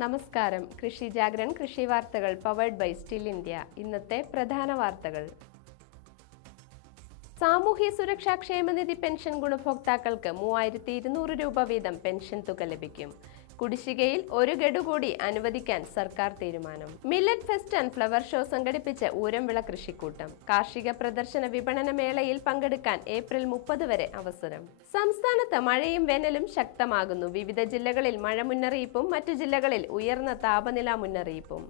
നമസ്കാരം. കൃഷി ജാഗരൺ കൃഷി വാർത്തകൾ പവേഡ് ബൈ സ്റ്റിൽ ഇന്ത്യ ഇന്നത്തെ പ്രധാന വാർത്തകൾ. സാമൂഹ്യ സുരക്ഷാ ക്ഷേമനിധി പെൻഷൻ ഗുണഭോക്താക്കൾക്ക് മൂവായിരത്തി ഇരുന്നൂറ് രൂപ വീതം പെൻഷൻ തുക ലഭിക്കും. കുടിശ്ശികയിൽ ഒരു ഗഡു കൂടി അനുവദിക്കാൻ സർക്കാർ തീരുമാനം. Millet fest and flower show സംഘടിപ്പിച്ച ഊരംവിള കൃഷിക്കൂട്ടം. കാർഷിക പ്രദർശന വിപണന മേളയിൽ പങ്കെടുക്കാൻ ഏപ്രിൽ മുപ്പത് വരെ അവസരം. സംസ്ഥാനത്ത് മഴയും വേനലും ശക്തമാകുന്നു. വിവിധ ജില്ലകളിൽ മഴ മുന്നറിയിപ്പും മറ്റു ജില്ലകളിൽ ഉയർന്ന താപനില മുന്നറിയിപ്പും.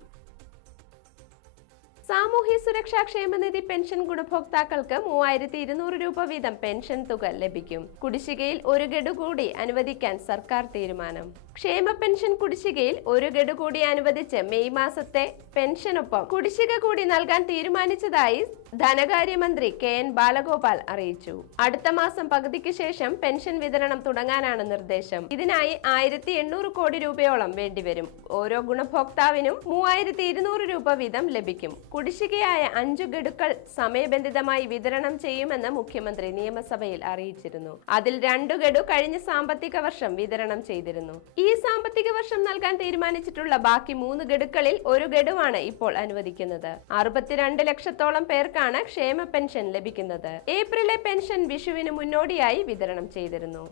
സാമൂഹ്യ സുരക്ഷാ ക്ഷേമനിധി പെൻഷൻ ഗുണഭോക്താക്കൾക്ക് മൂവായിരത്തി ഇരുന്നൂറ് രൂപ വീതം പെൻഷൻ തുക ലഭിക്കും. കുടിശ്ശികയിൽ ഒരു ഗഡു കൂടി അനുവദിക്കാൻ സർക്കാർ തീരുമാനം. ക്ഷേമ പെൻഷൻ കുടിശ്ശികയിൽ ഒരു ഗഡു കൂടി അനുവദിച്ച് മെയ് മാസത്തെ പെൻഷനൊപ്പം കുടിശ്ശിക കൂടി നൽകാൻ തീരുമാനിച്ചതായി ധനകാര്യമന്ത്രി കെ എൻ ബാലഗോപാൽ അറിയിച്ചു. അടുത്ത മാസം പകുതിക്ക് ശേഷം പെൻഷൻ വിതരണം തുടങ്ങാനാണ് നിർദ്ദേശം. ഇതിനായി ആയിരത്തി എണ്ണൂറ് കോടി രൂപയോളം വേണ്ടിവരും. ഓരോ ഗുണഭോക്താവിനും മൂവായിരത്തി ഇരുന്നൂറ് രൂപ വീതം ലഭിക്കും. കുടിശ്ശികയായ അഞ്ചു ഗഡുക്കൾ സമയബന്ധിതമായി വിതരണം ചെയ്യുമെന്ന് മുഖ്യമന്ത്രി നിയമസഭയിൽ അറിയിച്ചിരുന്നു. അതിൽ രണ്ടു ഗഡു കഴിഞ്ഞ സാമ്പത്തിക വർഷം വിതരണം ചെയ്തിരുന്നു. ഈ സാമ്പത്തിക വർഷം നൽകാൻ തീരുമാനിച്ചിട്ടുള്ള ബാക്കി മൂന്ന് ഗഡുക്കളിൽ ഒരു ഗഡുവാണ് ഇപ്പോൾ അനുവദിക്കുന്നത്. അറുപത്തിരണ്ട് ലക്ഷത്തോളം പേർക്കാണ് ക്ഷേമ പെൻഷൻ ലഭിക്കുന്നത്. ഏപ്രിലെ പെൻഷൻ വിഷുവിന് മുന്നോടിയായി വിതരണം ചെയ്തിരുന്നു.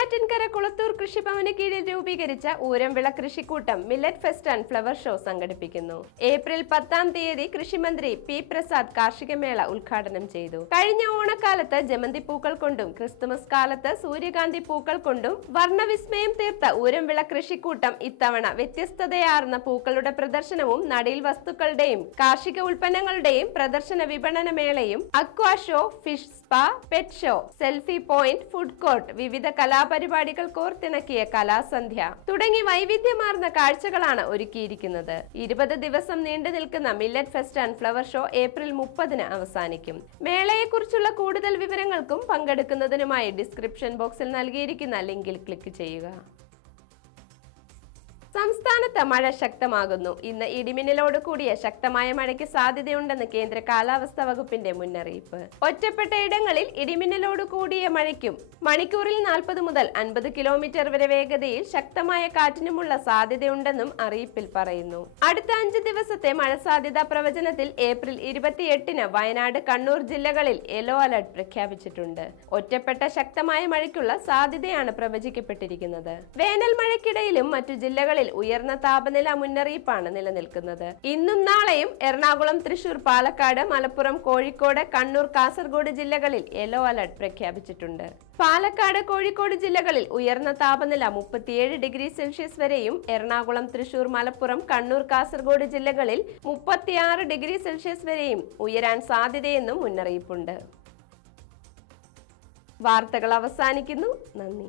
നെയ്യാറ്റിൻകര കുളത്തൂർ കൃഷിഭവന് കീഴിൽ രൂപീകരിച്ച Ooramvila കൃഷിക്കൂട്ടം millet fest and flower show സംഘടിപ്പിക്കുന്നു. ഏപ്രിൽ പത്താം തീയതി കൃഷിമന്ത്രി പി പ്രസാദ് കാർഷിക മേള ഉദ്ഘാടനം ചെയ്തു. കഴിഞ്ഞ ഓണക്കാലത്ത് ജമന്തി പൂക്കൾ കൊണ്ടും ക്രിസ്തുമസ് കാലത്ത് സൂര്യകാന്തി പൂക്കൾ കൊണ്ടും വർണവിസ്മയം തീർത്ത ഊരംവിള കൃഷിക്കൂട്ടം ഇത്തവണ വ്യത്യസ്തതയാർന്ന പൂക്കളുടെ പ്രദർശനവും നടീൽ വസ്തുക്കളുടെയും കാർഷിക ഉൽപ്പന്നങ്ങളുടെയും പ്രദർശന വിപണന മേളയും aqua show fish spa pet show selfie point food court വിവിധ കലാപരിപാടികൾ കോർത്തിണക്കിയ കലാസന്ധ്യ തുടങ്ങി വൈവിധ്യമാർന്ന കാഴ്ചകളാണ് ഒരുക്കിയിരിക്കുന്നത്. ഇരുപത് ദിവസം നീണ്ടു നിൽക്കുന്ന millet fest and flower show April മുപ്പതിന് അവസാനിക്കും. മേളയെക്കുറിച്ചുള്ള കൂടുതൽ വിവരങ്ങൾക്കും പങ്കെടുക്കുന്നതിനുമായി ഡിസ്ക്രിപ്ഷൻ ബോക്സിൽ നൽകിയിരിക്കുന്ന ലിങ്കിൽ ക്ലിക്ക് ചെയ്യുക. സംസ്ഥാനത്ത് മഴ ശക്തമാകുന്നു. ഇന്ന് ഇടിമിന്നലോട് കൂടിയ ശക്തമായ മഴയ്ക്ക് സാധ്യതയുണ്ടെന്ന് കേന്ദ്ര കാലാവസ്ഥാ വകുപ്പിന്റെ മുന്നറിയിപ്പ്. ഒറ്റപ്പെട്ട ഇടങ്ങളിൽ ഇടിമിന്നലോട് കൂടിയ മഴയ്ക്കും മണിക്കൂറിൽ നാൽപ്പത് മുതൽ അൻപത് കിലോമീറ്റർ വരെ വേഗതയിൽ ശക്തമായ കാറ്റിനുമുള്ള സാധ്യതയുണ്ടെന്നും അറിയിപ്പിൽ പറയുന്നു. അടുത്ത അഞ്ച് ദിവസത്തെ മഴ സാധ്യതാ പ്രവചനത്തിൽ ഏപ്രിൽ ഇരുപത്തിയെട്ടിന് വയനാട് കണ്ണൂർ ജില്ലകളിൽ യെല്ലോ അലർട്ട് പ്രഖ്യാപിച്ചിട്ടുണ്ട്. ഒറ്റപ്പെട്ട ശക്തമായ മഴയ്ക്കുള്ള സാധ്യതയാണ് പ്രവചിക്കപ്പെട്ടിരിക്കുന്നത്. വേനൽ മഴയ്ക്കിടയിലും മറ്റു ജില്ലകളിൽ ഉയർന്ന താപനില മുന്നറിയിപ്പാണ് നിലനിൽക്കുന്നത്. ഇന്നും നാളെയും എറണാകുളം തൃശൂർ പാലക്കാട് മലപ്പുറം കോഴിക്കോട് കണ്ണൂർ കാസർഗോഡ് ജില്ലകളിൽ യെല്ലോ അലർട്ട് പ്രഖ്യാപിച്ചിട്ടുണ്ട്. പാലക്കാട് കോഴിക്കോട് ജില്ലകളിൽ ഉയർന്ന താപനില മുപ്പത്തിയേഴ് ഡിഗ്രി സെൽഷ്യസ് വരെയും എറണാകുളം തൃശൂർ മലപ്പുറം കണ്ണൂർ കാസർഗോഡ് ജില്ലകളിൽ മുപ്പത്തിയാറ് ഡിഗ്രി സെൽഷ്യസ് വരെയും ഉയരാൻ സാധ്യതയെന്നും മുന്നറിയിപ്പുണ്ട്. വാർത്തകൾ അവസാനിക്കുന്നു. നന്ദി.